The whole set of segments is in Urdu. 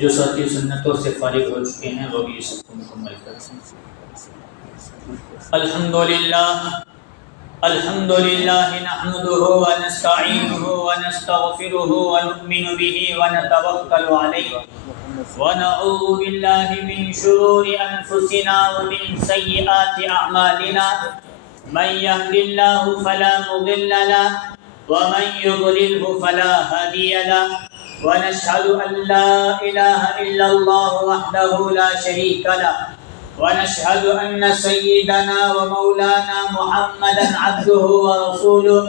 جو ساتھی سنتوں سے فارغ ہو چکے ہیں وہ بھی سب کو مکمل کرتے ہیں۔ الحمدللہ نحمده ونستعینه ونستغفره ونؤمن به ونتوکل علیہ ونعوذ باللہ من شرور انفسنا ومن سیئات اعمالنا من يهد الله فلا مضل له ومن يضلله فلا هادي له ونشهد أن لا إله إلا الله وحده لا شريك له ونشهد أن سيدنا ومولانا محمدا عبده ورسوله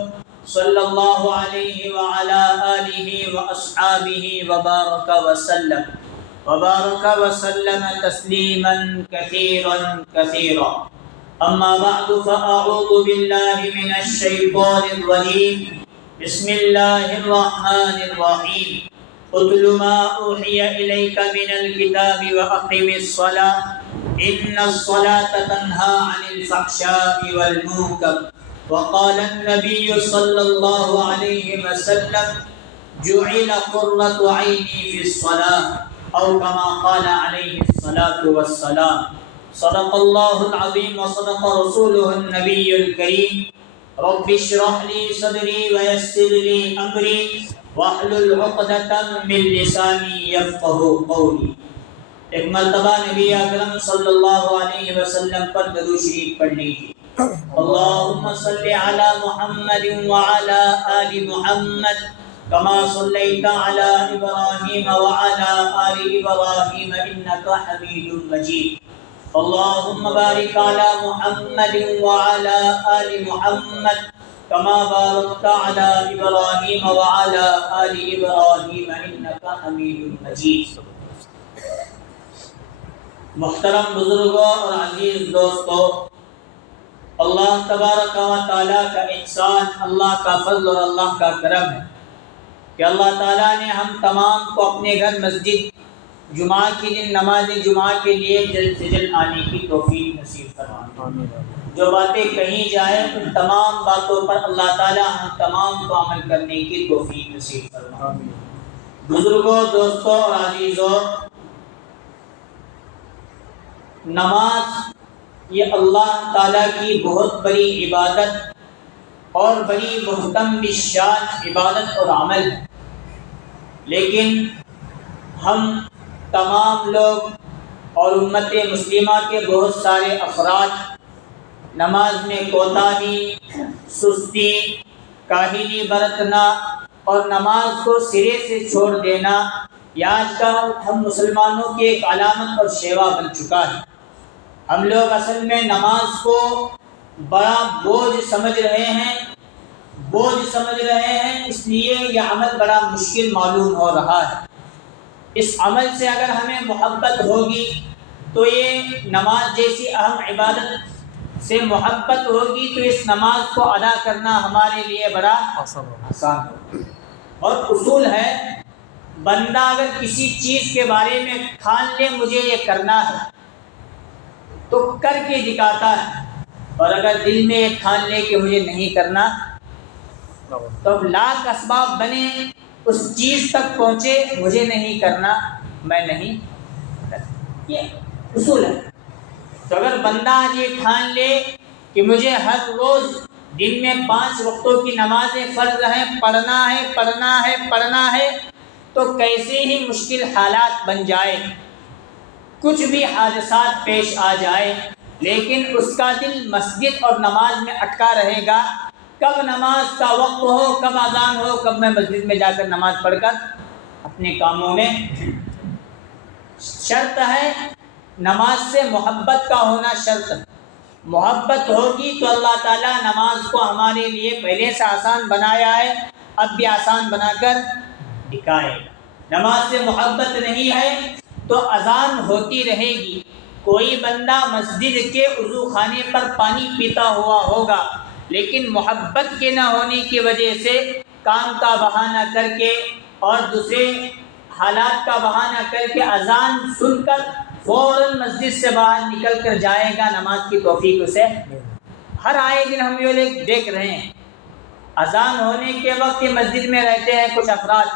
صلى الله عليه وعلى آله وأصحابه وبارك وسلم تسليما كثيرا كثيرا أما بعد فأعوذ بالله من الشيطان الرجيم بسم الله الرحمن الرحيم اتل ما أوحي إليك من الكتاب وأقم الصلاة إن الصلاة تنهى عن الفحشاء والمنكر وقال النبي صلى الله عليه وسلم جعل قرة عيني في الصلاة أو كما قال عليه الصلاة والسلام صدق الله العظيم وصدق رسوله النبي الكريم رب اشرح لي صدري ويسر لي أمري واحلل عقدة من لساني يفقهوا قولي۔ ایک مرتبہ نبی اکرم صلی اللہ علیہ وسلم پر درود شریف پڑھ لیجیے۔ اللهم صل على محمد وعلى آل محمد كما صليت على إبراهيم وعلى آل إبراهيم إنك حميد مجيد۔ اللهم بارك على محمد وعلى آل محمد كما باركت على إبراهيم وعلى آل إبراهيم إنك حميد مجيد۔ محترم بزرگوں اور عزیز دوستوں، اللہ تبارک و تعالیٰ کا احسان، اللہ کا فضل اور اللہ کا کرم ہے کہ اللہ تعالیٰ نے ہم تمام کو اپنے گھر مسجد جمعہ کے دن نماز جمعہ کے لیے جلد سے جلد آنے کی توفیق نصیب فرمائے۔ جو باتیں کہیں جائیں ان تمام باتوں پر اللہ تعالیٰ ہم تمام کو عمل کرنے کی توفیق نصیب فرمائے۔ بزرگوں، دوستوں اور عزیزوں، نماز یہ اللہ تعالیٰ کی بہت بڑی عبادت اور بڑی محترم الشان عبادت اور عمل ہے، لیکن ہم تمام لوگ اور امت مسلمہ کے بہت سارے افراد نماز میں کوتاہی، سستی، کاہلی برتنا اور نماز کو سرے سے چھوڑ دینا یہ آج کا ہم مسلمانوں کی ایک علامت اور شیوا بن چکا ہے۔ ہم لوگ اصل میں نماز کو بڑا بوجھ سمجھ رہے ہیں، اس لیے یہ عمل بڑا مشکل معلوم ہو رہا ہے۔ اس عمل سے اگر ہمیں محبت ہوگی تو یہ نماز جیسی اہم عبادت سے محبت ہوگی تو اس نماز کو ادا کرنا ہمارے لیے بڑا آسان ہوگا۔ اور اصول ہے، بندہ اگر کسی چیز کے بارے میں ٹھان لے مجھے یہ کرنا ہے تو کر کے دکھاتا ہے، اور اگر دل میں یہ ٹھان لے کہ مجھے نہیں کرنا تو لاکھ اسباب بنے اس چیز تک پہنچے، مجھے نہیں کرنا، میں نہیں کرنا۔ یہ اصول ہے۔ تو اگر بندہ یہ ٹھان لے کہ مجھے ہر روز دن میں 5 وقتوں کی نمازیں فرض ہیں، پڑھنا ہے تو کیسے ہی مشکل حالات بن جائے، کچھ بھی حادثات پیش آ جائے، لیکن اس کا دل مسجد اور نماز میں اٹکا رہے گا۔ کب نماز کا وقت ہو، کب اذان ہو، کب میں مسجد میں جا کر نماز پڑھ کر اپنے کاموں میں۔ شرط ہے نماز سے محبت کا ہونا، شرط ہے۔ محبت ہوگی تو اللہ تعالیٰ نماز کو ہمارے لیے پہلے سے آسان بنایا ہے، اب بھی آسان بنا کر دکھائے گا۔ نماز سے محبت نہیں ہے تو اذان ہوتی رہے گی، کوئی بندہ مسجد کے وضو خانے پر پانی پیتا ہوا ہوگا، لیکن محبت کے نہ ہونے کی وجہ سے کام کا بہانہ کر کے اور دوسرے حالات کا بہانہ کر کے اذان سن کر فوراً مسجد سے باہر نکل کر جائے گا، نماز کی توفیق اسے ہر آئے دن ہم یہ لوگ دیکھ رہے ہیں۔ اذان ہونے کے وقت مسجد میں رہتے ہیں کچھ افراد،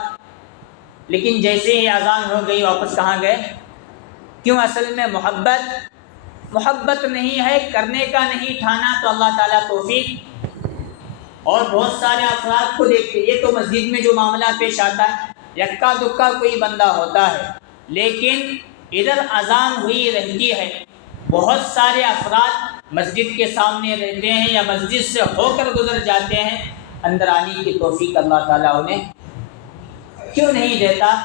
لیکن جیسے ہی اذان ہو گئی واپس کہاں گئے؟ کیوں؟ اصل میں محبت نہیں ہے، کرنے کا نہیں ٹھانا، تو اللہ تعالیٰ توفیق۔ اور بہت سارے افراد کو دیکھتے، یہ تو مسجد میں جو معاملہ پیش آتا ہے، یکا دکا کوئی بندہ ہوتا ہے، لیکن ادھر اذان ہوئی رہتی ہے، بہت سارے افراد مسجد کے سامنے رہتے ہیں یا مسجد سے ہو کر گزر جاتے ہیں، اندر آنے کی توفیق اللہ تعالیٰ انہیں کیوں نہیں دیتا؟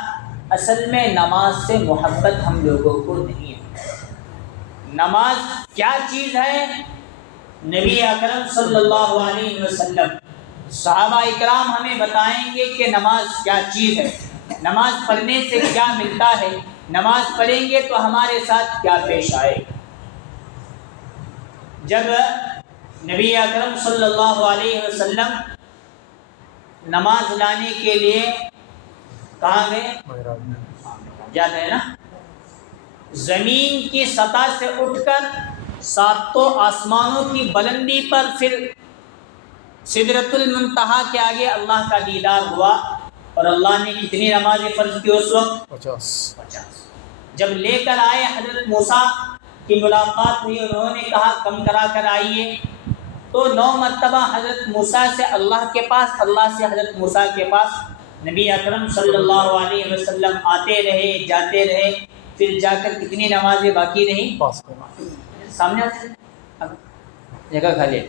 اصل میں نماز سے محبت ہم لوگوں کو نہیں ہے۔ نماز کیا چیز ہے؟ نبی اکرم صلی اللہ علیہ وسلم، صحابہ اکرام ہمیں بتائیں گے کہ نماز کیا چیز ہے، نماز پڑھنے سے کیا ملتا ہے، نماز پڑھیں گے تو ہمارے ساتھ کیا پیش آئے۔ جب نبی اکرم صلی اللہ علیہ وسلم نماز لانے کے لیے کہاں گئے؟ یاد ہے نا؟ زمین کی سطح سے اٹھ کر ساتوں آسمانوں کی بلندی پر پھر سدرۃ المنتہا کے آگے اللہ کا دیدار ہوا، اور اللہ نے کتنی نمازیں فرض کی اس وقت؟ 50۔ جب لے کر آئے حضرت موسیٰ کی ملاقات ہوئی، انہوں نے کہا کم کرا کر آئیے، تو 9 مرتبہ حضرت موسیٰ سے اللہ کے پاس، اللہ سے حضرت موسیٰ کے پاس نبی اکرم صلی اللہ علیہ وسلم آتے رہے، جاتے رہے، پھر جا کر کتنی نمازیں باقی رہیں؟ سامنے آتے اب جگہ کھا لے،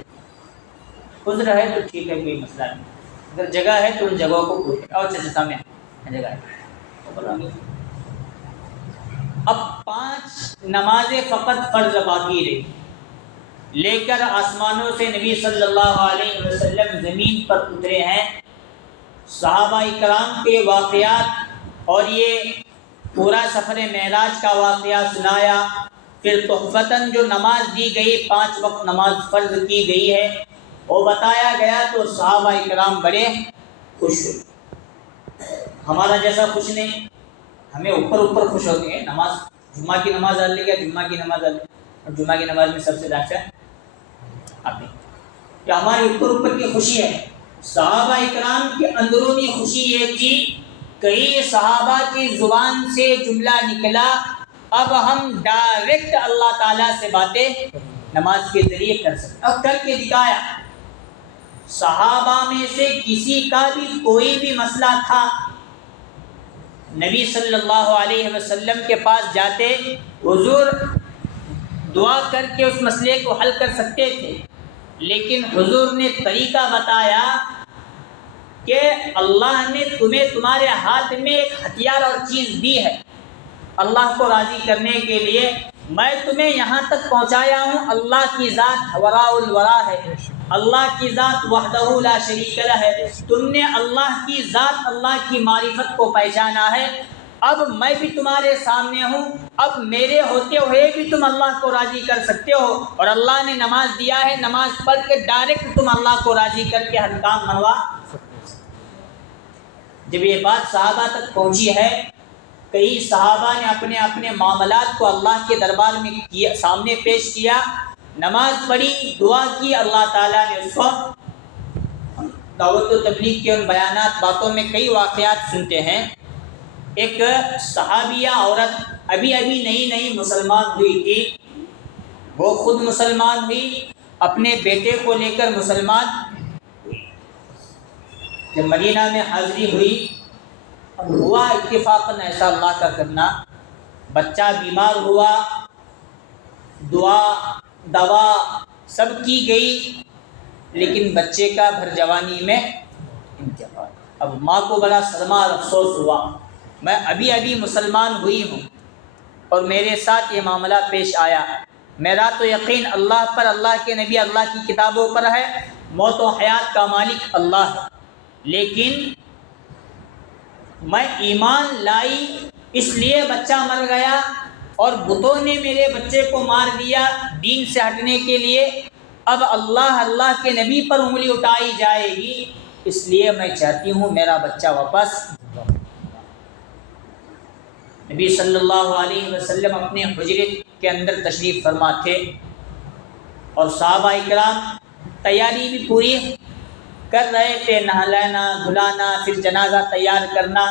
عذر ہے تو ٹھیک ہے، کوئی مسئلہ نہیں، اگر جگہ ہے تو ان جگہوں کو پوچھیں۔ اور چچا سامنے جگہ ہے۔ اب 5 نمازیں فقط فرض باقی رہی، لے کر آسمانوں سے نبی صلی اللہ علیہ وسلم زمین پر اترے ہیں، صحابہ کرام کے واقعات اور یہ پورا سفر معراج کا واقعہ سنایا، پھر تحفتاً جو نماز دی گئی، 5 وقت نماز فرض کی گئی ہے، وہ بتایا گیا، تو صحابہ کرام بڑے خوش ہوئے۔ ہمارا جیسا خوش نہیں، ہمیں اوپر خوش ہوتے ہیں، نماز جمعہ کی نماز ڈال لے گیا، جمعہ کی نماز ڈال لے، اور جمعہ کی نماز میں سب سے زیادہ آپ نے کیا ہمارے اوپر کی خوشی ہے؟ صحابہ اکرام کی اندرونی خوشی یہ تھی، کئی صحابہ کی زبان سے جملہ نکلا، اب ہم ڈائریکٹ اللہ تعالیٰ سے باتیں نماز کے ذریعے کر سکتے، اب کر کے دکھایا۔ صحابہ میں سے کسی کا بھی کوئی بھی مسئلہ تھا، نبی صلی اللہ علیہ وسلم کے پاس جاتے، حضور دعا کر کے اس مسئلے کو حل کر سکتے تھے، لیکن حضور نے طریقہ بتایا کہ اللہ نے تمہیں تمہارے ہاتھ میں ایک ہتھیار اور چیز دی ہے اللہ کو راضی کرنے کے لیے، میں تمہیں یہاں تک پہنچایا ہوں، اللہ کی ذات وراء الورا ہے، اللہ کی ذات وحدہ لا شریک لہ ہے، تم نے اللہ کی ذات، اللہ کی معرفت کو پہچانا ہے، اب میں بھی تمہارے سامنے ہوں، اب میرے ہوتے ہوئے بھی تم اللہ کو راضی کر سکتے ہو، اور اللہ نے نماز دیا ہے، نماز پڑھ کے ڈائریکٹ تم اللہ کو راضی کر کے ہر کام منوا۔ جب یہ بات صحابہ تک پہنچی ہے، کئی صحابہ نے اپنے اپنے معاملات کو اللہ کے دربار میں سامنے پیش کیا، نماز پڑھی، دعا کی، اللہ تعالیٰ نے اس کو دعوت و تبلیغ کے ان بیانات باتوں میں کئی واقعات سنتے ہیں۔ ایک صحابیہ عورت ابھی نئی مسلمان ہوئی تھی، وہ خود مسلمان ہوئی، اپنے بیٹے کو لے کر مسلمان ہوئی۔ جب مدینہ میں حاضری ہوئی، اب ہوا اتفاقاً ایسا اللہ کا کرنا، بچہ بیمار ہوا، دعا دوا سب کی گئی، لیکن بچے کا بھر جوانی میں انتقال۔ اب ماں کو بڑا صدمہ اور افسوس ہوا، میں ابھی مسلمان ہوئی ہوں اور میرے ساتھ یہ معاملہ پیش آیا، میرا تو یقین اللہ پر، اللہ کے نبی، اللہ کی کتابوں پر ہے، موت و حیات کا مالک اللہ ہے، لیکن میں ایمان لائی، اس لیے بچہ مر گیا، اور بتوں نے میرے بچے کو مار دیا دین سے ہٹنے کے لیے، اب اللہ کے نبی پر انگلی اٹھائی جائے گی، اس لیے میں چاہتی ہوں میرا بچہ واپس۔ نبی صلی اللہ علیہ وسلم اپنے حجرے کے اندر تشریف فرما تھے، اور صحابہ اکرام تیاری بھی پوری کر رہے تھے، نہلانا دھلانا، پھر جنازہ تیار کرنا،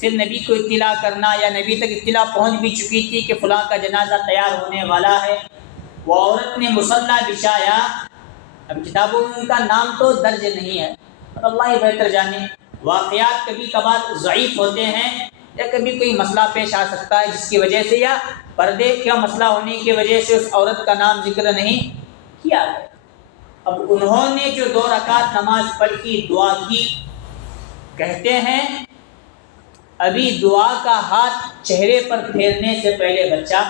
پھر نبی کو اطلاع کرنا یا نبی تک اطلاع پہنچ بھی چکی تھی کہ فلاں کا جنازہ تیار ہونے والا ہے، وہ عورت نے مصلی بچھایا، اب کتابوں میں ان کا نام تو درج نہیں ہے، اور اللہ ہی بہتر جانے، واقعات کبھی کبھار ضعیف ہوتے ہیں یا کبھی کوئی مسئلہ پیش آ سکتا ہے جس کی وجہ سے یا پردے کا مسئلہ ہونے کی وجہ سے اس عورت کا نام ذکر نہیں کیا گیا۔ اب انہوں نے جو 2 رکعت نماز پڑھی، دعا کی، کہتے ہیں ابھی دعا کا ہاتھ چہرے پر پھیرنے سے پہلے بچہ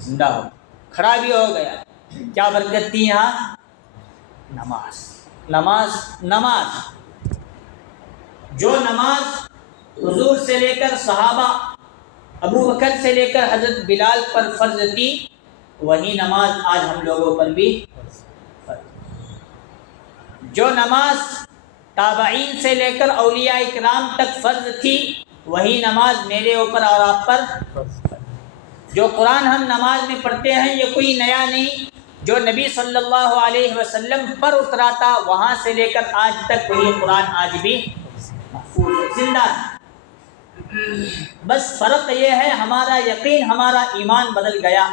زندہ ہو، کھڑا بھی ہو گیا۔ کیا برکت تھی یہاں؟ نماز نماز نماز۔ جو نماز حضور سے لے کر صحابہ، ابو بکر سے لے کر حضرت بلال پر فرض تھی، وہی نماز آج ہم لوگوں پر بھی فرض۔ جو نماز تابعین سے لے کر اولیاء اکرام تک فرض تھی، وہی نماز میرے اوپر اور آپ پر فرض۔ جو قرآن ہم نماز میں پڑھتے ہیں یہ کوئی نیا نہیں، جو نبی صلی اللہ علیہ وسلم پر اترا تھا وہاں سے لے کر آج تک وہی قرآن آج بھی محفوظ ہے، زندہ ہے۔ بس فرق یہ ہے ہمارا یقین، ہمارا ایمان بدل گیا۔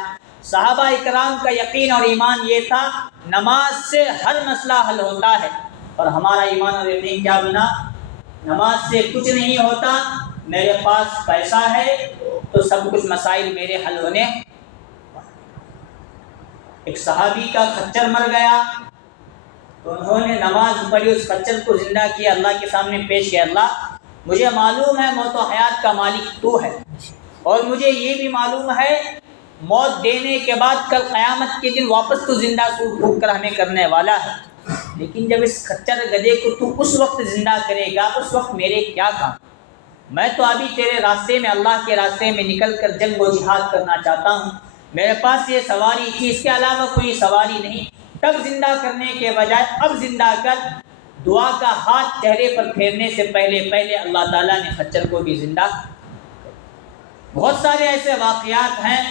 صحابہ اکرام کا یقین اور ایمان یہ تھا نماز سے ہر مسئلہ حل ہوتا ہے، اور ہمارا ایمان اور یقین کیا بنا؟ نماز سے کچھ نہیں ہوتا، میرے پاس پیسہ ہے تو سب کچھ مسائل میرے حل ہونے۔ ایک صحابی کا خچر مر گیا تو انہوں نے نماز پڑھی، اس خچر کو زندہ کیا، اللہ کے سامنے پیش کیا، اللہ مجھے معلوم ہے موت و حیات کا مالک تو ہے، اور مجھے یہ بھی معلوم ہے موت دینے کے بعد کل قیامت کے دن واپس تو زندہ سوٹ پھونک کر ہمیں کرنے والا ہے، لیکن جب اس خچر گدھے کو تو اس وقت زندہ کرے گا اس وقت میرے کیا کام؟ میں تو ابھی تیرے راستے میں، اللہ کے راستے میں نکل کر جنگ و جہاد کرنا چاہتا ہوں، میرے پاس یہ سواری تھی، اس کے علاوہ کوئی سواری نہیں، تب زندہ کرنے کے بجائے اب زندہ کر۔ دعا کا ہاتھ چہرے پر پھیرنے سے پہلے اللہ تعالیٰ نے خچر کو بھی زندہ۔ بہت سارے ایسے واقعات ہیں،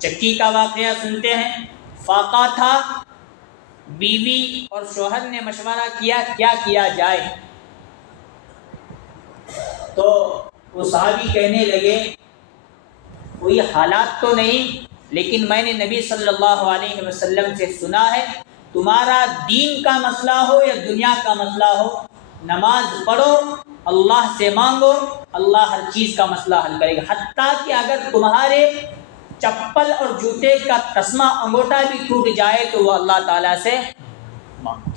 چکی کا واقعہ سنتے ہیں، فاقہ تھا، بیوی اور شوہر نے مشورہ کیا کیا کیا جائے، تو وہ صحابی کہنے لگے کوئی حالات تو نہیں، لیکن میں نے نبی صلی اللہ علیہ وسلم سے سنا ہے تمہارا دین کا مسئلہ ہو یا دنیا کا مسئلہ ہو، نماز پڑھو، اللہ سے مانگو، اللہ ہر چیز کا مسئلہ حل کرے گا، حتیٰ کہ اگر تمہارے چپل اور جوتے کا تسمہ انگوٹھا بھی ٹوٹ جائے تو وہ اللہ تعالیٰ سے مانگو۔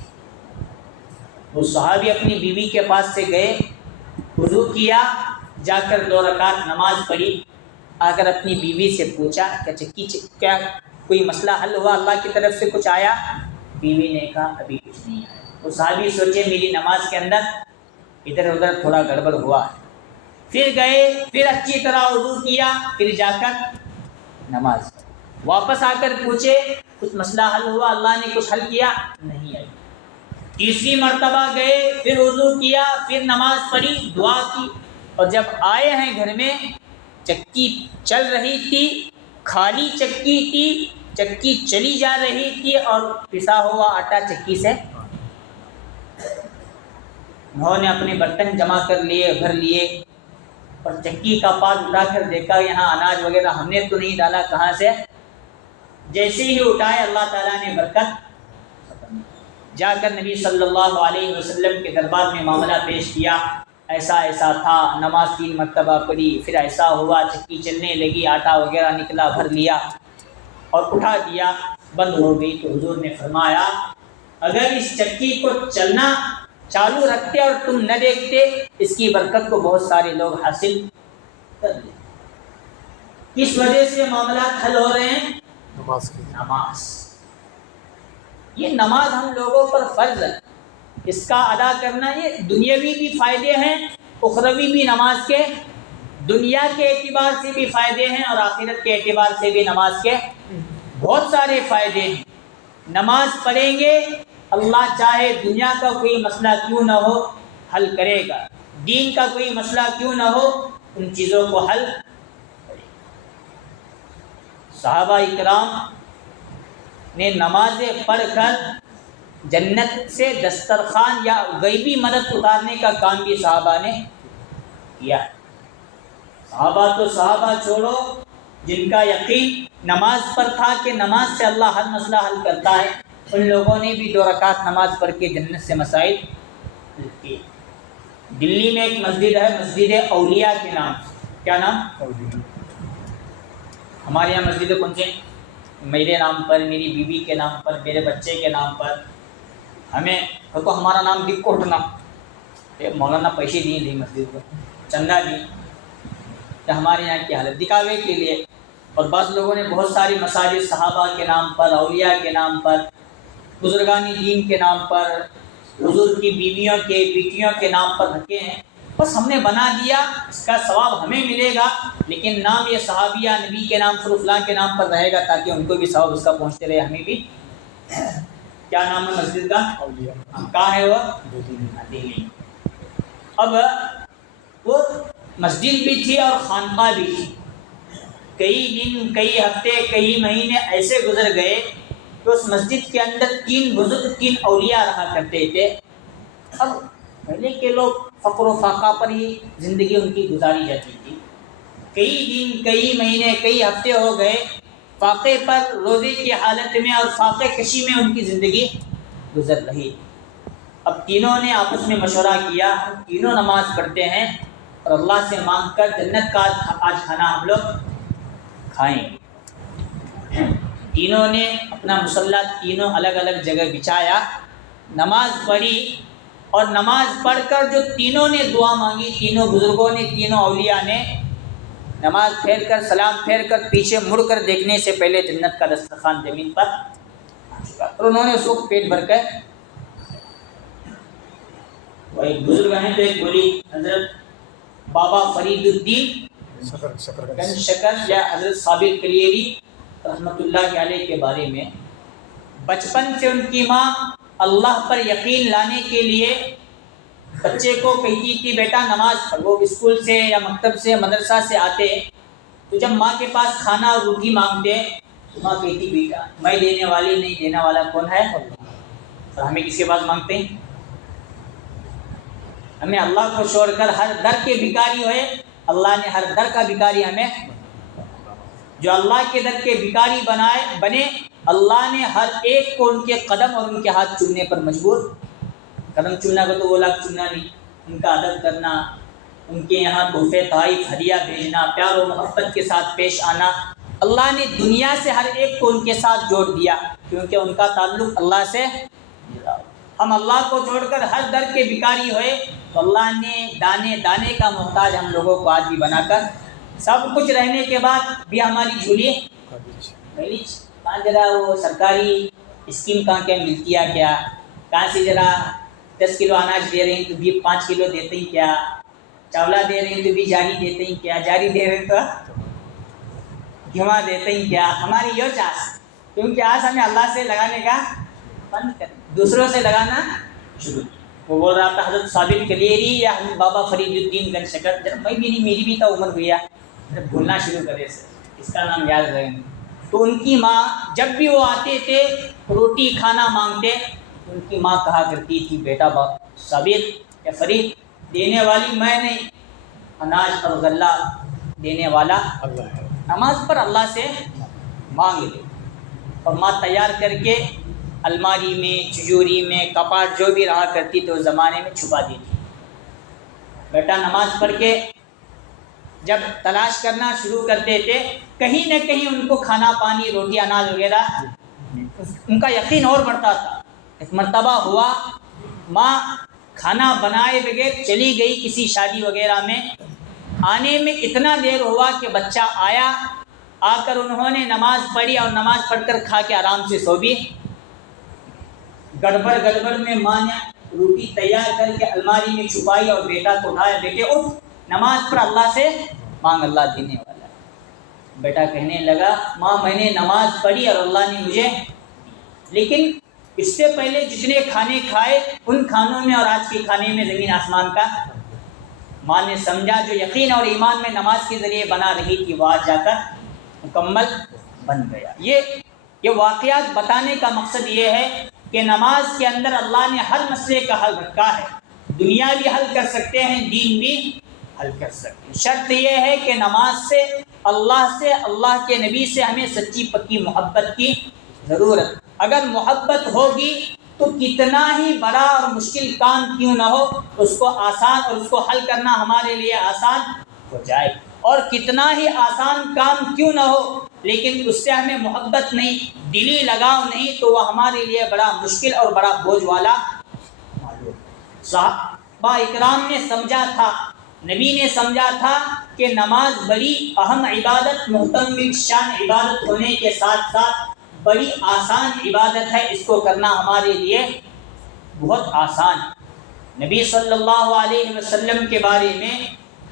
وہ صحابی اپنی بیوی کے پاس سے گئے، وضو کیا، جا کر 2 رکعت نماز پڑھی، آ کر اپنی بیوی سے پوچھا کہ کیا کوئی مسئلہ حل ہوا، اللہ کی طرف سے کچھ آیا؟ بیوی نے کہا ابھی کچھ نہیں آیا۔ وہ صحابی سوچے میری نماز کے اندر ادھر ادھر تھوڑا گڑبڑ ہوا ہے، پھر گئے، پھر اچھی طرح وضو کیا، پھر جا کر نماز پڑھی، واپس آ کر پوچھے کچھ مسئلہ حل ہوا، اللہ نے کچھ حل کیا؟ نہیں آئی۔ تیسری مرتبہ گئے، پھر وضو کیا، پھر نماز پڑھی، دعا کی، اور جب آئے ہیں گھر میں چکی چل رہی تھی، خالی چکی تھی، چکی چلی جا رہی تھی اور پسا ہوا آٹا چکی سے، انہوں نے اپنے برتن جمع کر لیے، بھر لیے، اور چکی کا پات اٹھا کر دیکھا یہاں اناج وغیرہ ہم نے تو نہیں ڈالا، کہاں سے؟ جیسے ہی اٹھائے اللہ تعالیٰ نے برکت، جا کر نبی صلی اللہ علیہ وسلم کے دربار میں معاملہ پیش کیا، ایسا ایسا تھا، نماز 3 مرتبہ پڑھی، پھر ایسا ہوا، چکی چلنے لگی، آٹا وغیرہ نکلا، بھر لیا اور اٹھا دیا، بند ہو گئی۔ تو حضور نے فرمایا اگر اس چکی کو چلنا چالو رکھتے اور تم نہ دیکھتے، اس کی برکت کو بہت سارے لوگ حاصل کر لیں۔ کس وجہ سے معاملات حل ہو رہے ہیں؟ نماز۔ یہ نماز ہم لوگوں پر فرض ہے، اس کا ادا کرنا، یہ دنیاوی بھی فائدے ہیں، اخروی بھی نماز کے، دنیا کے اعتبار سے بھی فائدے ہیں اور آخرت کے اعتبار سے بھی نماز کے بہت سارے فائدے ہیں۔ نماز پڑھیں گے، اللہ چاہے دنیا کا کوئی مسئلہ کیوں نہ ہو حل کرے گا، دین کا کوئی مسئلہ کیوں نہ ہو ان چیزوں کو حل کرے گا۔ صحابہ اکرام نے نمازیں پڑھ کر جنت سے دسترخوان یا غیبی مدد اتارنے کا کام بھی صحابہ نے کیا۔ صحابہ تو صحابہ چھوڑو، جن کا یقین نماز پر تھا کہ نماز سے اللہ ہر مسئلہ حل کرتا ہے، ان لوگوں نے بھی 2 رکعت نماز پڑھ کے جنت سے مسائل حل کیے۔ دلی میں ایک مسجد ہے، مسجد اولیاء کے نام سے۔ کیا نام؟ ہمارے یہاں مسجد کون سے؟ میرے نام پر، میری بیوی کے نام پر، میرے بچے کے نام پر۔ ہمیں تو ہمارا نام لکھ کو اٹھنا، مولانا پیسے دیے تھے مسجد کو، چندہ دی، کہ ہمارے یہاں کی حالت دکھاوے کے لیے۔ اور بعض لوگوں نے بہت ساری مساجد صحابہ کے نام پر، اولیاء کے نام پر، بزرگان دین کے نام پر، حضور کی بیویوں کے بیٹیوں کے نام پر رکھے ہیں۔ بس ہم نے بنا دیا، اس کا ثواب ہمیں ملے گا، لیکن نام یہ صحابیہ نبی کے نام پر، فلاں کے نام پر رہے گا، تاکہ ان کو بھی ثواب اس کا پہنچتے رہے، ہمیں بھی۔ کیا نام ہے مسجد کا؟ کہاں ہے وہ؟ دلی۔ اب وہ مسجد بھی تھی اور خانقاہ بھی تھی۔ کئی دن، کئی ہفتے، کئی مہینے ایسے گزر گئے کہ اس مسجد کے اندر 3 بزرگ، 3 اولیاء رہا کرتے تھے۔ اب پہلے کے لوگ فقر و فاقہ پر ہی زندگی ان کی گزاری جاتی تھی۔ کئی دن، کئی مہینے، کئی ہفتے ہو گئے فاقے پر، روزے کی حالت میں اور فاقے کشی میں ان کی زندگی گزر رہی۔ اب تینوں نے آپس میں مشورہ کیا، ہم تینوں نماز پڑھتے ہیں اور اللہ سے مانگ کر جنت کا آج کھانا ہم لوگ کھائیں گے۔ تینوں نے اپنا مصلیٰ تینوں الگ الگ جگہ بچھایا، نماز پڑھی، اور نماز پڑھ کر جو تینوں نے دعا مانگی، تینوں بزرگوں نے، تینوں اولیاء نے، نماز پھیر کر، سلام پھیر کر، پیچھے مڑ کر دیکھنے سے پہلے جنت کا دسترخوان زمین پر آ چکا، اور انہوں نے اس وقت پیٹ بھر کر، وہ ایک بزرگ ہیں تو ایک بولی حضرت بابا فرید الدین گنج شکر یا حضرت صابر کلیری رحمۃ اللہ علیہ کے بارے میں، بچپن سے ان کی ماں اللہ پر یقین لانے کے لیے بچے کو کہتی تھی بیٹا نماز پڑھ۔ وہ اسکول سے یا مکتب سے، مدرسہ سے آتے تو جب ماں کے پاس کھانا اور روٹی مانگتے تو ماں کہتی بیٹا میں دینے والی نہیں، دینے والا کون ہے؟ اور ہمیں کس کے پاس مانگتے ہیں؟ ہمیں اللہ کو چھوڑ کر ہر در کے بھکاری ہوئے، اللہ نے ہر در کا بھکاری ہمیں، جو اللہ کے در کے بھکاری بنے، اللہ نے ہر ایک کو ان کے قدم اور ان کے ہاتھ چومنے پر مجبور۔ قدم چومنا کو تو وہ لاکھ چومنا نہیں، ان کا ادب کرنا، ان کے یہاں تحفے تحائف ہدیہ بھیجنا، پیار و محبت کے ساتھ پیش آنا، اللہ نے دنیا سے ہر ایک کو ان کے ساتھ جوڑ دیا، کیونکہ ان کا تعلق اللہ سے۔ ہم اللہ کو چھوڑ کر ہر در کے بھکاری ہوئے تو اللہ نے دانے دانے کا محتاج ہم لوگوں کو آج بھی بنا کر، سب کچھ رہنے کے بعد بھی ہماری جھولی کہاں ذرا وہ سرکاری اسکیم کہاں کیا ملتی ہے، کیا کہاں سے ذرا 10 کلو اناج دے رہے ہیں تو بھی 5 کلو دیتے ہیں، کیا چاولہ دے رہے ہیں تو بھی جاری دیتے ہیں، کیا جاری دے رہے ہیں تو گھما دیتے ہیں، کیا ہماری یہ چاس، کیونکہ آج ہمیں اللہ سے لگانے کا بند کر، دوسروں سے لگانا شروع۔ وہ بول رہا تھا حضرت صابر کلیری یا حضرت بابا فرید الدین گنج شکر، جب میں بھی نہیں، میری بھی تو عمر ہوئی ہے، جب بھولنا شروع کرے سے اس کا نام یاد رہے گا۔ تو ان کی ماں جب بھی وہ آتے تھے روٹی کھانا مانگتے، ان کی ماں کہا کرتی تھی بیٹا صابر یا فرید دینے والی میں نہیں، اناج اور غلہ دینے والا اللہ ہے، نماز پر اللہ سے مانگ لے۔ اور ماں تیار کر کے الماری میں، تجوری میں، کپاٹ جو بھی رہا کرتی تو اس زمانے میں چھپا دیتی۔ بیٹا نماز پڑھ کے جب تلاش کرنا شروع کرتے تھے، کہیں نہ کہیں ان کو کھانا پانی، روٹی اناج وغیرہ، ان کا یقین اور بڑھتا تھا۔ ایک مرتبہ ہوا ماں کھانا بنائے بغیر چلی گئی کسی شادی وغیرہ میں، آنے میں اتنا دیر ہوا کہ بچہ آیا، آ کر انہوں نے نماز پڑھی اور نماز پڑھ کر کھا کے آرام سے سو بھی۔ گڑبڑ میں ماں نے روٹی تیار کر کے الماری میں چھپائی اور بیٹا کو اٹھایا، بیٹے اٹھ نماز پر اللہ سے مانگ، اللہ دینے والا ہے۔ بیٹا کہنے لگا ماں میں نے نماز پڑھی اور اللہ نے مجھے، لیکن اس سے پہلے جتنے کھانے کھائے ان کھانوں میں اور آج کے کھانے میں زمین آسمان کا۔ ماں نے سمجھا جو یقین اور ایمان میں نماز کے ذریعے بنا رہی تھی وہ آج جا کر مکمل بن گیا۔ یہ واقعات بتانے کا مقصد یہ ہے کہ نماز کے اندر اللہ نے ہر مسئلے کا حل رکھا ہے، دنیا بھی حل کر سکتے ہیں، دین بھی حل کر سکتے. شرط یہ ہے کہ نماز سے، اللہ کے نبی سے ہمیں سچی پکی محبت کی ضرورت. اگر محبت ہوگی تو کتنا ہی بڑا اور مشکل کام کیوں نہ ہو اس کو آسان اور اس کو حل کرنا ہمارے لیے آسان ہو جائے. اور کتنا ہی آسان کام کیوں نہ ہو لیکن اس سے ہمیں محبت نہیں، دلی لگاؤ نہیں، تو وہ ہمارے لیے بڑا مشکل اور بڑا بوجھ والا معلوم. صحابہ اکرام نے سمجھا تھا، نبی نے سمجھا تھا کہ نماز بڑی اہم عبادت، محترم شان عبادت ہونے کے ساتھ ساتھ بڑی آسان عبادت ہے. اس کو کرنا ہمارے لیے بہت آسان. نبی صلی اللہ علیہ وسلم کے بارے میں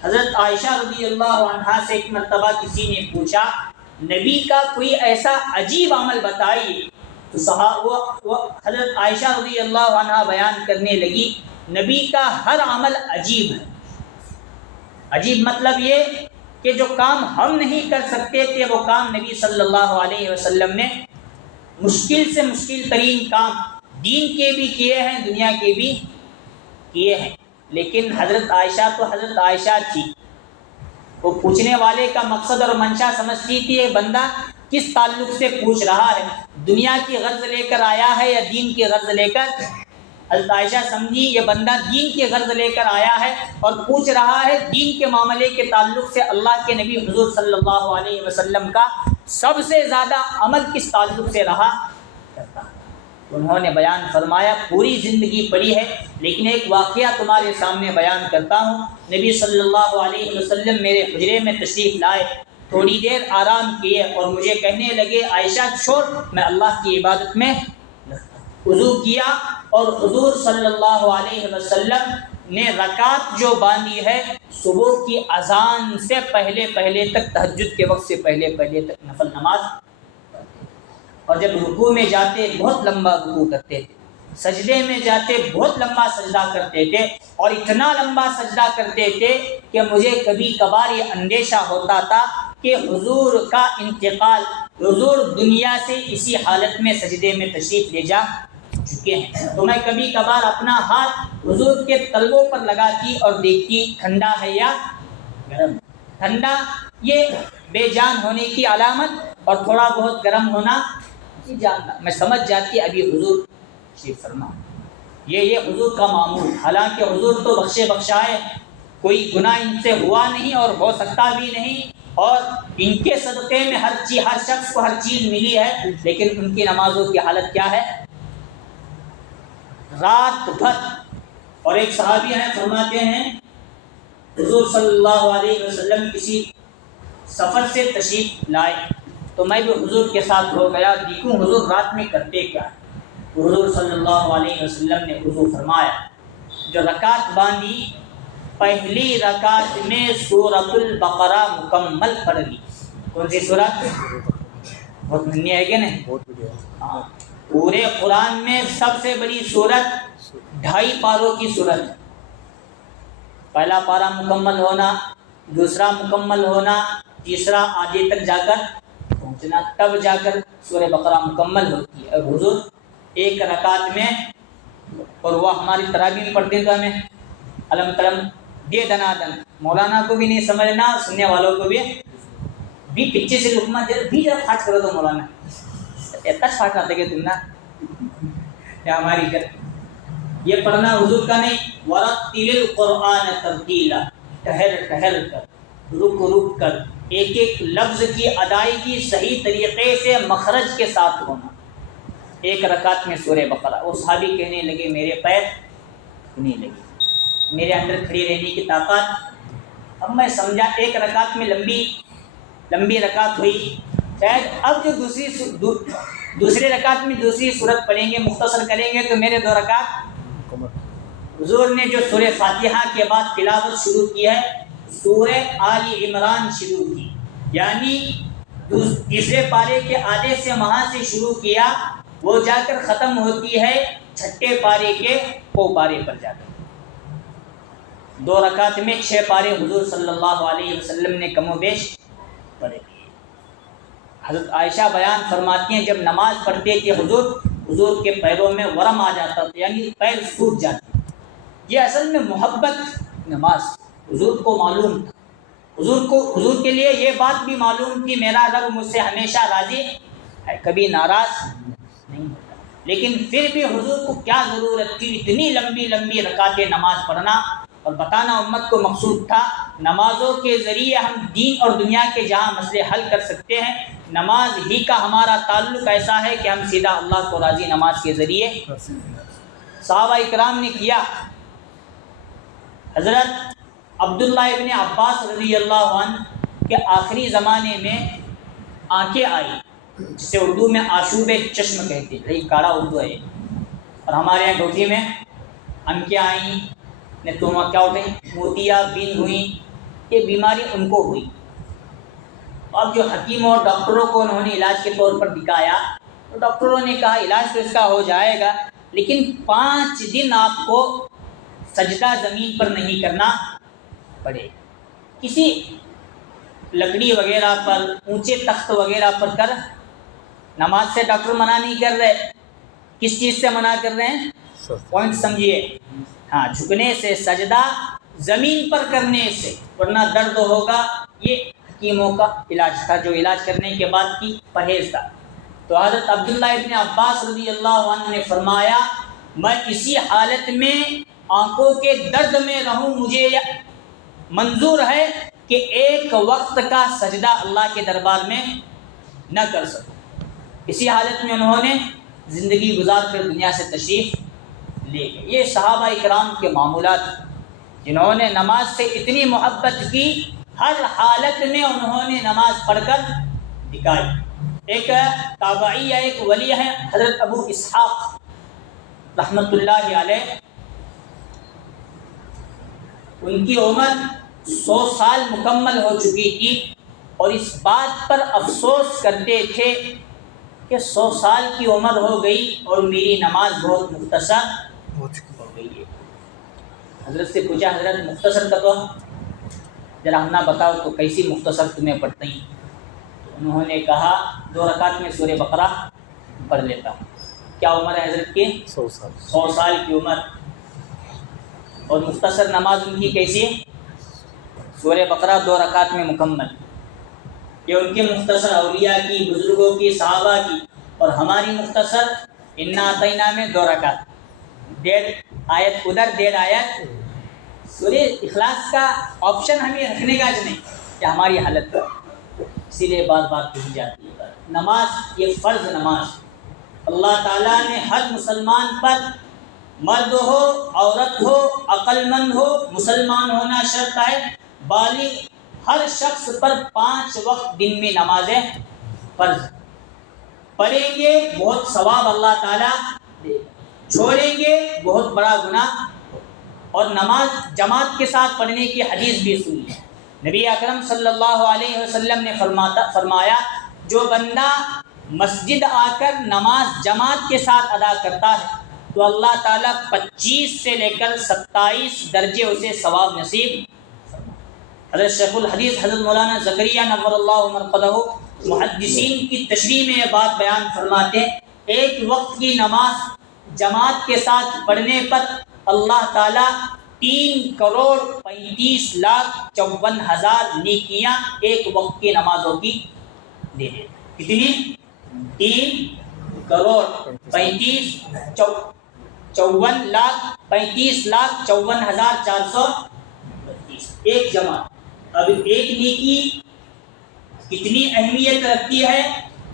حضرت عائشہ رضی اللہ عنہا سے ایک مرتبہ کسی نے پوچھا نبی کا کوئی ایسا عجیب عمل بتائیے، تو حضرت عائشہ رضی اللہ عنہا بیان کرنے لگی نبی کا ہر عمل عجیب ہے. عجیب مطلب یہ کہ جو کام ہم نہیں کر سکتے تھے وہ کام نبی صلی اللہ علیہ وسلم نے مشکل سے مشکل ترین کام دین کے بھی کیے ہیں، دنیا کے بھی کیے ہیں. لیکن حضرت عائشہ تھی، وہ پوچھنے والے کا مقصد اور منشا سمجھتی تھی یہ بندہ کس تعلق سے پوچھ رہا ہے، دنیا کی غرض لے کر آیا ہے یا دین کی غرض لے کر. حضرت عائشہ سمجھی یہ بندہ دین کی غرض لے کر آیا ہے اور پوچھ رہا ہے دین کے معاملے کے تعلق سے اللہ کے نبی حضور صلی اللہ علیہ وسلم کا سب سے زیادہ عمل کس تعلق سے رہا کرتا. انہوں نے بیان فرمایا پوری زندگی پڑی ہے لیکن ایک واقعہ تمہارے سامنے بیان کرتا ہوں. نبی صلی اللہ علیہ وسلم میرے حجرے میں تشریف لائے، تھوڑی دیر آرام کیے اور مجھے کہنے لگے عائشہ چھوڑ میں اللہ کی عبادت میں. وضو کیا اور حضور صلی اللہ علیہ وسلم نے رکعت جو باندھی ہے صبح کی اذان سے پہلے تک، تہجد کے وقت سے پہلے تک نفل نماز. اور جب رکوع میں جاتے بہت لمبا رکوع کرتے تھے، سجدے میں جاتے بہت لمبا سجدہ کرتے تھے، اور اتنا لمبا سجدہ کرتے تھے کہ مجھے کبھی کبھار یہ اندیشہ ہوتا تھا کہ حضور کا انتقال، حضور دنیا سے اسی حالت میں سجدے میں تشریف لے جا چکے ہیں. تو میں کبھی کبھار اپنا ہاتھ حضور کے تلووں پر لگاتی اور دیکھتی ٹھنڈا ہے یا گرم. ٹھنڈا یہ بے جان ہونے کی علامت اور تھوڑا بہت گرم ہونا جاننا. میں سمجھ جاتی ابھی حضور شریف فرما، یہ حضور کا معمول. حالانکہ حضور تو بخشے بخشائے، کوئی گناہ ان سے ہوا نہیں اور ہو سکتا بھی نہیں، اور ان کے صدقے میں ہر شخص کو ہر چیز ملی ہے، لیکن ان کی نمازوں کی حالت کیا ہے؟ رات بھر. اور ایک صحابی ہیں فرماتے ہیں حضور صلی اللہ علیہ وسلم کسی سفر سے تشریف لائے تو میں بھی حضور کے ساتھ ہو گیا، دیکھوں حضور رات میں کرتے کیا. تو حضور صلی اللہ علیہ وسلم نے وضو فرمایا، جو رکعت باندھی پہلی رکعت میں سورۃ البقرہ مکمل پڑھ لی. کون سی سورت؟ بہت منی ہے کہ نہیں؟ ہاں، پورے قرآن میں سب سے بڑی سورت 2.5 پاروں کی سورت ہے. پہلا پارہ مکمل ہونا، دوسرا مکمل ہونا، تیسرا آگے تک جا کر پہنچنا، تب جا کر سورہ بقرہ مکمل ہوتی ہے. اور حضور ایک رکعت میں، اور وہ ہماری تراویح میں پڑھتے ہیں تو ہمیں علم تلم دے دنا دن، مولانا کو بھی نہیں سمجھنا، سننے والوں کو بھی پیچھے سے لقمہ دے بھی جب پھاٹ کرو تو مولانا اتنا پھاٹ آتا کہ تم نا کیا ہماری کر. یہ پڑھنا حضور کا نہیں. ورتل القرآن ترتیلا، ٹہر کر، رک کر، ایک لفظ کی ادائیگی صحیح طریقے سے مخرج کے ساتھ ہونا. ایک رکعت میں سورہ بقرہ. وہ صحابی کہنے لگے میرے پیر نہیں لگے، میرے اندر کھڑی رہنے کی طاقت. اب میں سمجھا ایک رکعت میں لمبی رکعت ہوئی، شاید اب جو دوسری رکعت میں دوسری سورت پڑھیں گے، مختصر کریں گے تو میرے 2 رکعت. حضور نے جو سورہ فاتحہ کے بعد تلاوت شروع کی ہے، سورہ آل عمران شروع کی، یعنی تیسرے پارے کے آدھے سے وہاں سے شروع کیا، وہ جا کر ختم ہوتی ہے 6 پارے کے پارے پر جا کر. 2 رکعت میں 6 پارے حضور صلی اللہ علیہ وسلم نے کم و بیش پڑھے. حضرت عائشہ بیان فرماتی ہیں جب نماز پڑھتے تھے حضور کے پیروں میں ورم آ جاتا تھا، یعنی پیر سوکھ جاتے. یہ اصل میں محبت نماز، حضور کو معلوم تھا، حضور کے لیے یہ بات بھی معلوم تھی میرا رب مجھ سے ہمیشہ راضی ہے، کبھی ناراض نہیں ہوتا، لیکن پھر بھی حضور کو کیا ضرورت تھی اتنی لمبی لمبی رکعتیں نماز پڑھنا، اور بتانا امت کو مقصود تھا نمازوں کے ذریعے ہم دین اور دنیا کے جہاں مسئلے حل کر سکتے ہیں، نماز ہی کا ہمارا تعلق ایسا ہے کہ ہم سیدھا اللہ کو راضی نماز کے ذریعے صحابہ اکرام نے کیا۔ حضرت عبداللہ ابن عباس رضی اللہ عنہ کے آخری زمانے میں آنکھیں آئی، جسے اردو میں آشوب چشم کہتے ہیں، یہی کاڑا اردو ہے، اور ہمارے یہاں گوتھی میں آنکھیں آئیں نے تو کیا ہوتے ہیں موتیا بین ہوئیں، یہ بیماری ان کو ہوئی۔ اب جو حکیموں اور ڈاکٹروں کو انہوں نے علاج کے طور پر دکھایا تو ڈاکٹروں نے کہا علاج تو اس کا ہو جائے گا، لیکن 5 دن آپ کو سجدہ زمین پر نہیں کرنا پڑے، کسی لکڑی وغیرہ پر اونچے تخت وغیرہ پر کر نماز سے ڈاکٹر منع نہیں کر رہے، کس چیز سے منع کر رہے ہیں؟ پوائنٹ سمجھیے، ہاں جھکنے سے، سجدہ زمین پر کرنے سے، ورنہ درد ہوگا، یہ حکیموں کا علاج تھا جو علاج کرنے کے بعد کی پرہیز تھا۔ تو حضرت عبداللہ ابن عباس رضی اللہ عنہ نے فرمایا میں اسی حالت میں آنکھوں کے درد میں رہوں، مجھے منظور ہے کہ ایک وقت کا سجدہ اللہ کے دربار میں نہ کر سکوں۔ اسی حالت میں انہوں نے زندگی گزار کر دنیا سے تشریف لے گئے۔ یہ صحابہ اکرام کے معمولات جنہوں نے نماز سے اتنی محبت کی، ہر حالت میں انہوں نے نماز پڑھ کر دکھائی۔ ایک تابعی ہے، ایک ولی ہے حضرت ابو اسحاق رحمۃ اللہ علیہ، ان کی عمر 100 سال مکمل ہو چکی تھی، اور اس بات پر افسوس کرتے تھے کہ 100 سال کی عمر ہو گئی اور میری نماز بہت مختصر ہو گئی ہے۔ حضرت سے پوچھا حضرت مختصر کا تو ذرا ہم نہ بتاؤ تو کیسی مختصر تمہیں پڑھتے ہیں؟ تو انہوں نے کہا 2 رکعت میں سورہ بقرہ پڑھ لیتا ہوں۔ کیا عمر ہے حضرت کی؟ 100 سال کی عمر، اور مختصر نماز ان کی کیسی ہے؟ سورہ بقرہ 2 رکعت میں مکمل۔ یہ ان کی مختصر اولیاء کی، بزرگوں کی، صحابہ کی، اور ہماری مختصر انا اعطینہ میں 2 رکعت، 1.5 آیت ادھر 1.5 آیت۔ سورہ اخلاص کا آپشن ہمیں رکھنے کا نہیں کہ ہماری حالت اسی لیے بار بار کہی جاتی ہے نماز یہ فرض نماز اللہ تعالیٰ نے ہر مسلمان پر، مرد ہو عورت ہو عقل مند ہو، مسلمان ہونا شرط ہے، بالغ ہر شخص پر 5 وقت دن میں نمازیں فرض پڑھیں گے بہت ثواب اللہ تعالیٰ دے گا، چھوڑیں گے بہت بڑا گناہ۔ اور نماز جماعت کے ساتھ پڑھنے کی حدیث بھی سنی ہے، نبی اکرم صلی اللہ علیہ وسلم نے فرمایا جو بندہ مسجد آ کر نماز جماعت کے ساتھ ادا کرتا ہے تو اللہ تعالیٰ 25 سے لے کر 27 درجے اسے ثواب نصیب۔ حضرت شیخ الحدیث حضرت مولانا زکریا نور اللہ مرقدہ محدثین کی تشریح میں یہ بات بیان فرماتے ہیں، ایک وقت کی نماز جماعت کے ساتھ پڑھنے پر اللہ تعالیٰ 3,35,54,000 نیکیاں ایک وقت کی نمازوں کی دے دے۔ کتنی؟ 3,35,54,432 ایک جماعت۔ اب ایک نیکی کتنی اہمیت رکھتی ہے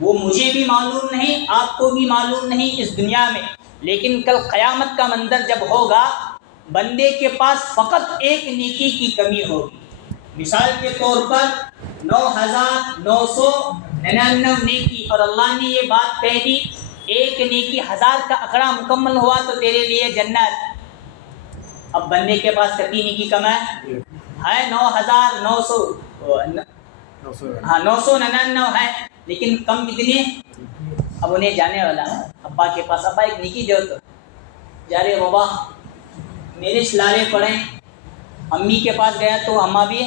وہ مجھے بھی معلوم نہیں، آپ کو بھی معلوم نہیں اس دنیا میں، لیکن کل قیامت کا منظر جب ہوگا بندے کے پاس فقط ایک نیکی کی کمی ہوگی۔ مثال کے طور پر 9,999 نیکی، اور اللہ نے یہ بات کہہ دی ایک نیکی 1000 کا آنکڑا مکمل ہوا تو تیرے لیے جنت۔ اب بندے کے پاس کتنی نیکی کم ہے؟ 999 ہے، لیکن کم کتنی؟ اب انہیں جانے والا ابا کے پاس، ابا ایک نیکی دو تو جا رہے بابا میرے سلارے پڑھیں، امی کے پاس گیا تو اماں بھی،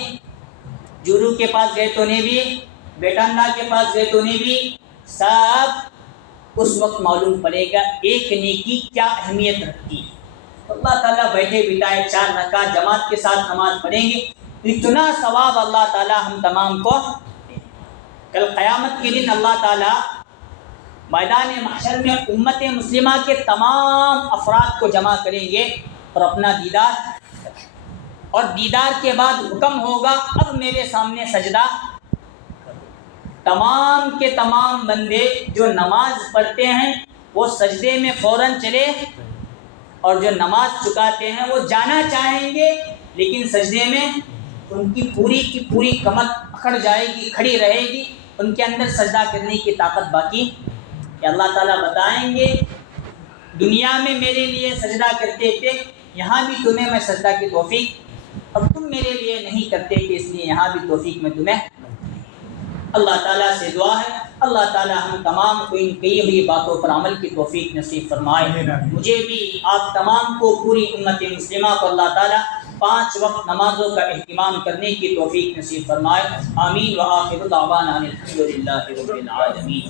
جورو کے پاس گئے تو انہیں بھی، بیٹاندا کے پاس گئے تو انہیں بھی، سب اس وقت معلوم پڑے گا ایک نیکی کیا اہمیت رکھتی ہے۔ اللہ تعالیٰ بیٹھے بٹھائے 4 رکعت جماعت کے ساتھ نماز پڑھیں گے اتنا ثواب اللہ تعالیٰ ہم تمام کو دیں۔ کل قیامت کے دن اللہ تعالیٰ میدان محشر میں امت مسلمہ کے تمام افراد کو جمع کریں گے اور اپنا دیدار، اور دیدار کے بعد حکم ہوگا اب میرے سامنے سجدہ۔ تمام کے تمام بندے جو نماز پڑھتے ہیں وہ سجدے میں فوراً چلے، اور جو نماز چکاتے ہیں وہ جانا چاہیں گے لیکن سجدے میں ان کی پوری کمر اکھڑ جائے گی، کھڑی رہے گی، ان کے اندر سجدہ کرنے کی طاقت باقی۔ کہ اللہ تعالیٰ بتائیں گے دنیا میں میرے لیے سجدہ کرتے تھے، یہاں بھی تمہیں میں سجدہ کی توفیق، اب تم میرے لیے نہیں کرتے تھے اس لیے یہاں بھی توفیق میں تمہیں۔ اللہ تعالیٰ سے دعا ہے اللہ تعالیٰ ہم تمام کو ان کئی ہوئی باتوں پر عمل کی توفیق نصیب فرمائے۔ مجھے بھی آپ تمام کو پوری امت مسلمہ کو اللہ تعالیٰ 5 وقت نمازوں کا اہتمام کرنے کی توفیق نصیب فرمائے۔ آمین وآخر دعوانا الحمدللہ رب العالمین۔